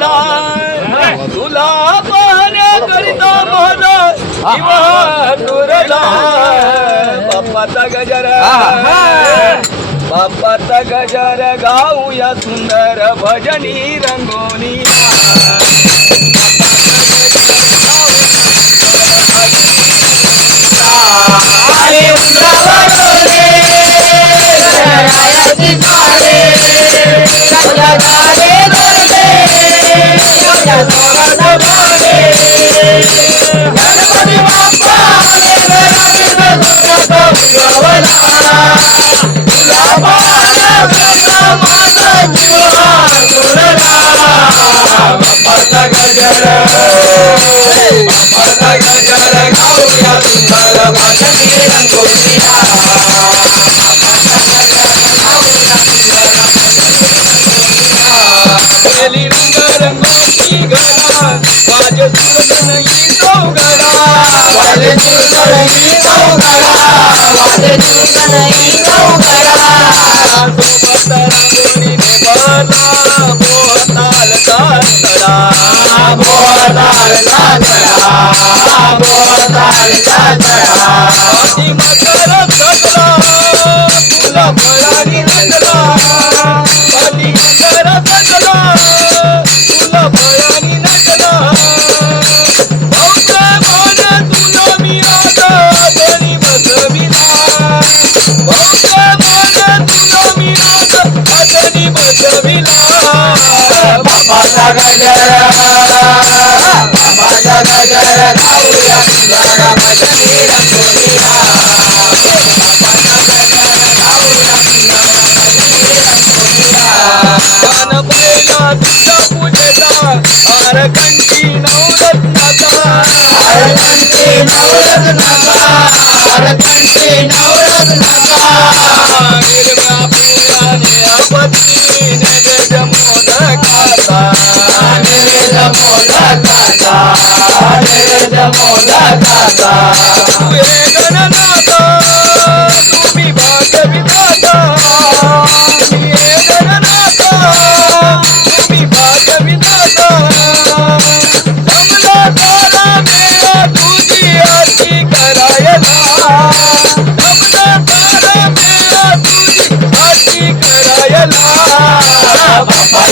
तुला तुला पाहण्याकरिता माझा किंवा नुरला बाप्पाचा गजर. बाप्पाचा गजर गाऊया सुंदर भजनी रंगोनी けていかない後悔 चरणी बसविला? बाबाचा गजर बाबाचा गजर धावूया रामाचंद्री रंगोलीला. गण पहिला तुझा पूजेचा आरकंठी नवरत्नाचा आरकंठी नवरत्नाचा. आरकंठी नवरत्नाचा Mola Tata, Mola Tata,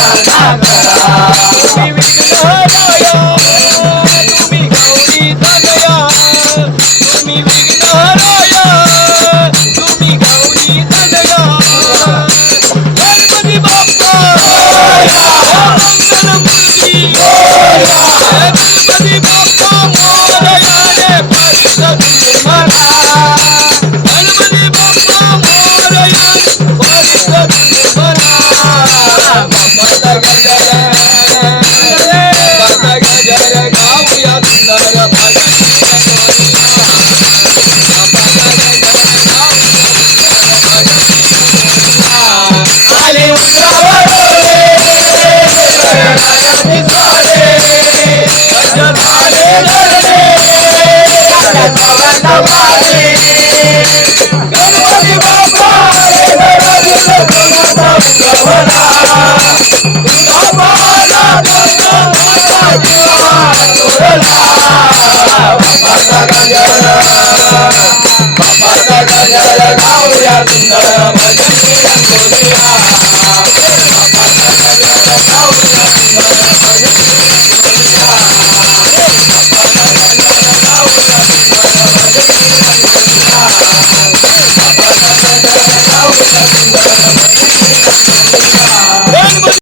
Barbara. गजर बाबा गजर गाऊया सुंदर भजन